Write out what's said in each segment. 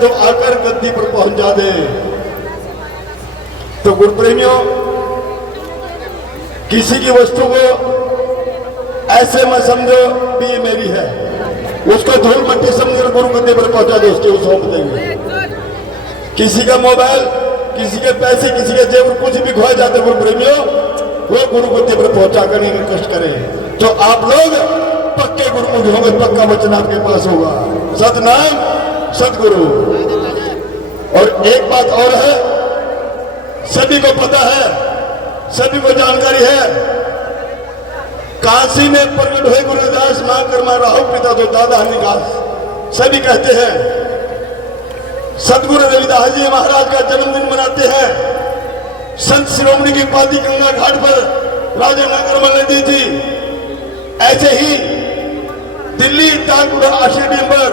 तो आकर गद्दी पर पहुंचा दे। तो गुरु प्रेमियों, किसी की वस्तु को ऐसे मत समझो भी ये मेरी है, उसको धूल मट्टी समझकर गुरु गद्दी पर पहुंचा दो, उसके सौंप देंगे। किसी का मोबाइल, किसी के पैसे, किसी के जेवर कुछ भी खोए जाते गुरु प्रेमियों, वो गुरु गद्दी पर पहुंचाकर नहीं कष्ट करें। तो आप लोग पक्के गुरुमुख होंगे, पक्का वचन आपके पास होगा, सतनाम सतगुरु। और एक बात और है, सभी को पता है, सभी को जानकारी है, काशी में प्रकट हुए गुरुदास मां कर्मा राहु पिता तो दादा निकास। सभी कहते हैं सतगुरु रविदास जी महाराज का जन्मदिन मनाते हैं। संत शिरोमणि की उपाधि गंगा घाट पर राजा नगर में दी थी। ऐसे ही दिल्ली ताजपुरा स्टेडियम पर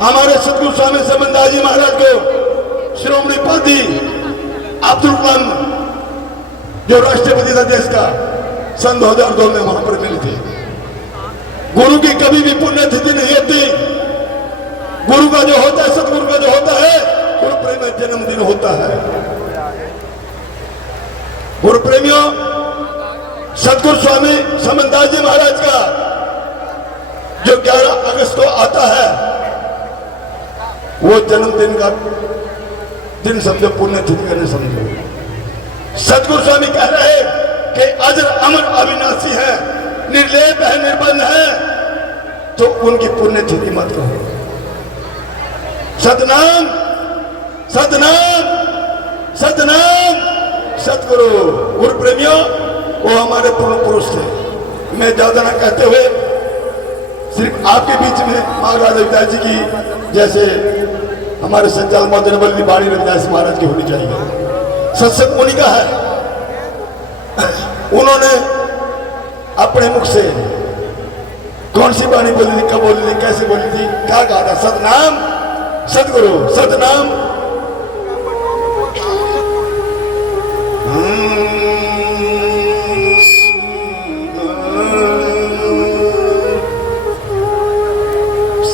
हमारे सतगुरु स्वामी समनदास जी महाराज को शिरोमणि उपाधि अब्दुल कलाम जो राष्ट्रपति था देश का, सन 2002 में वहां पर मिली थी। गुरु की कभी भी पुण्यतिथि नहीं होती। गुरु का जो होता है, सतगुरु का जो होता है, गुरु प्रेम में जन्मदिन होता है। गुरु प्रेमियों, सतगुरु स्वामी समनदास जी महाराज का जो 11 अगस्त को आता है, वो जन्मदिन का दिन समझो, पुण्यतिथि का नहीं समझो। सतगुरु स्वामी कह रहे कि अजर अमर अविनाशी है, निर्लेप है, निर्बंध है, तो उनकी पुण्यतिथि मत कहो। सतनाम सतनाम सतनाम सतगुरु। गुरु प्रेमियों, वो हमारे पूर्ण पुरुष थे। मैं ज्यादा ना कहते हुए सिर्फ आपके बीच में महाराज रविदास जी की जैसे हमारे संचालक महोदय बल्ली बाणी रविदास महाराज की होनी चाहिए। सत्संग मुनि का है, उन्होंने अपने मुख से कौन सी बाणी बोली थी, कब बोली थी, कैसे बोली थी, क्या कहा था? सतनाम सतगुरु, सतनाम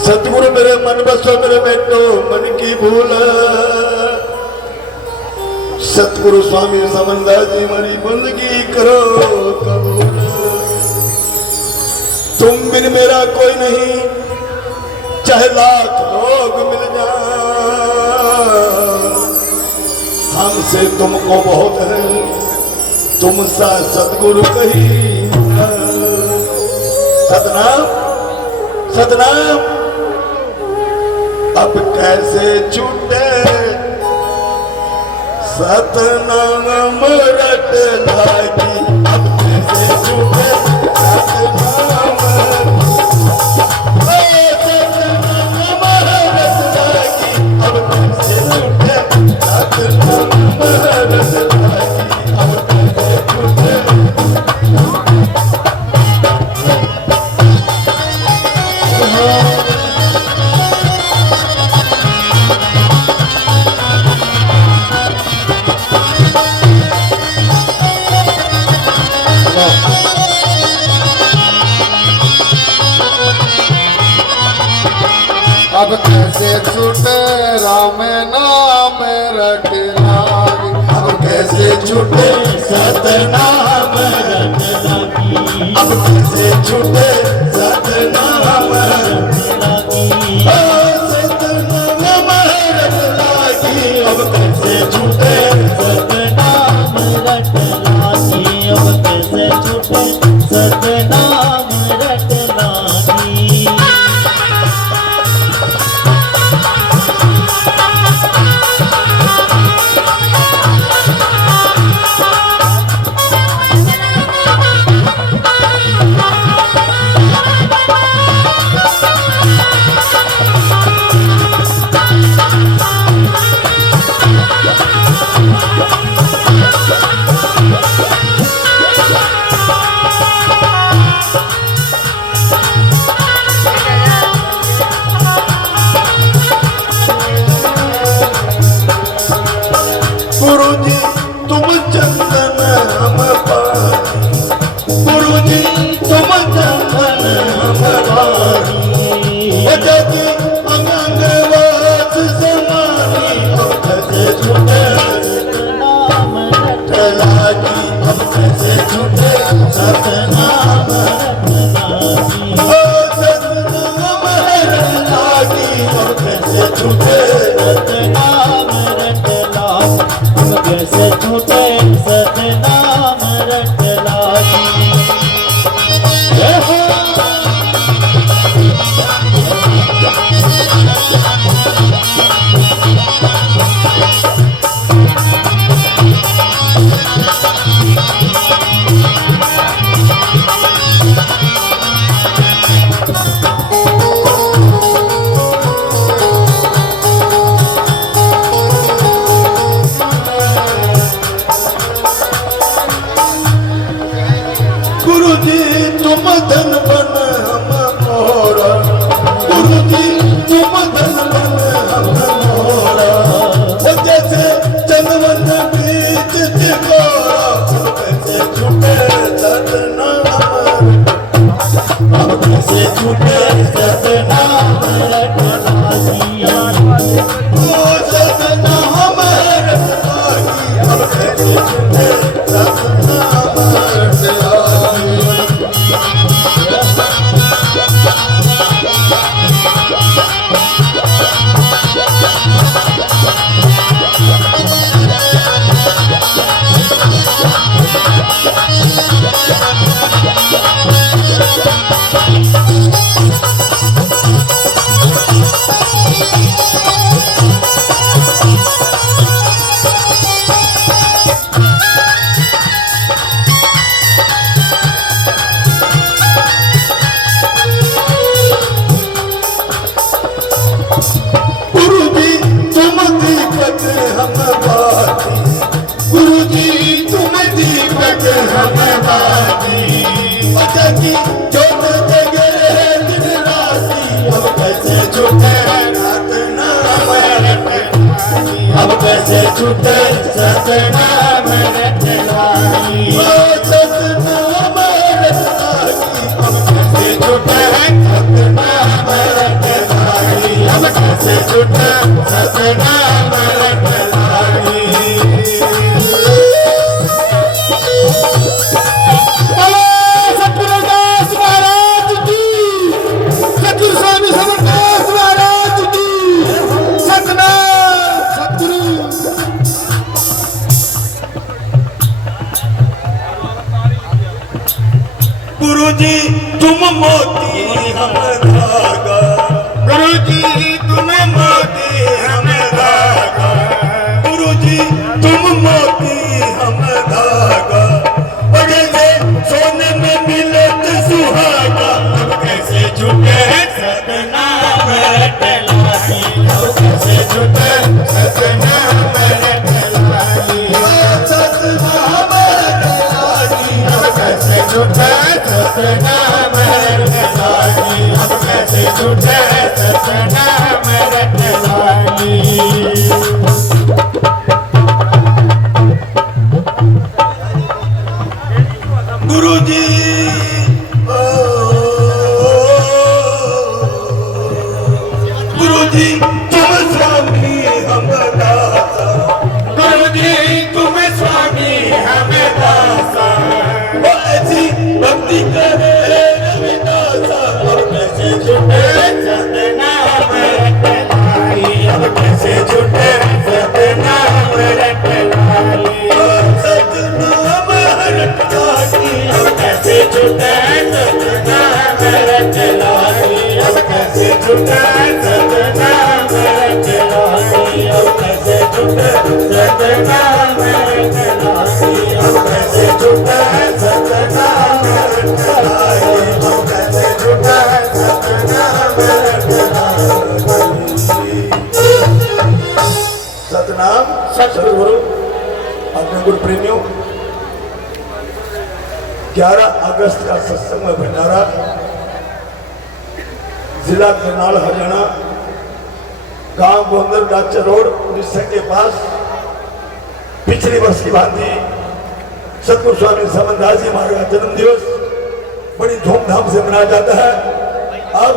सतगुरु मेरे मन बसो मेरे बेटो मन की भूल। सतगुरु स्वामी समनदास जी हमारी बंदगी करो कबूल। तुम बिन मेरा कोई नहीं, चाहे लाख लोग मिल जाए, हमसे तुमको बहुत है, तुम सा सतगुरु कहीं। सतनाम सतनाम। अब कैसे छूटे सतनाम रट लागी, अब कैसे छूटे सतनाम रट लागी, अब कैसे छूटे सतनाम रट लागी, अब कैसे छूटे। अब कैसे छूटे राम नाम रट लागी, अब कैसे छूटे सतनाम रट लागी, अब कैसे छूटे सतनाम रट लागी, सतनाम रट लागी, अब कैसे छूटे सतनाम रट लागी, अब कैसे छूटे सतनाम रट लागी। कैसे छूटे सतनाम रटलासी, हम कैसे छूटे सतनाम रटलासी। जय हो। गुरु जी तुम धन बन हम मोरा, गुरु जी तुम धन बन हम मोरा, वो जैसे चंदवन बीच चिकोरा, हम कैसे छूटे सतनाम, हम कैसे छूटे सतनाम रटलासी। ओ सतनाम रटलासी, हम कैसे छूटे सतनाम रटलासी। की जोत जगे दिन राती, अब कैसे छूटे सतनाम रटलासी, अब कैसे छूटे सतनाम रटलासी। सतनाम रटलासी, अब कैसे छूटे सतनाम रटलासी, अब कैसे छूटे सतनाम रटलासी। गुरु जी तुम मोती हम धागा, गुरु जी तुम मोती हम धागा, गुरु जी तुम मोती हम धागा, बड़े से सोने में मिले तो सुहागा, अब कैसे छूटे सतनाम रटलासी, अब कैसे छूटे सतनाम रटलासी, सतनाम रटलासी, अब कैसे छूटे सतनाम रटलासी, अब कैसे छूटे सतनाम रटलासी। गुरु जी गुरु जी तुम स्वामी हम दासा, गुरु जी तुम स्वामी हम दासा, वो ऐसी भक्ति करे रविदासा, अब कैसे छूटे सतनाम रटलासी, अब कैसे छूटे सतनाम रटलासी, सतनाम रटलासी, अब कैसे छूटे सतनाम रटलासी, अब कैसे छूटे सतनाम रटलासी, अब कैसे छूटे सतनाम रटलासी, अब कैसे छूटे सतनाम रटलासी, अब कैसे छूटे सतनाम रटलासी। सतनाम सतगुरु अपने गुरु प्रेमियों, 11 अगस्त का सत्संग में भंडारा, जिला करनाल हरियाणा, गांव गोंदर डाचा रोड उड़ीसा के पास, पिछले वर्ष की भांति सतगुरु स्वामी समनदास जी महाराज का जन्म दिवस बड़ी धूमधाम से मनाया जाता है। आप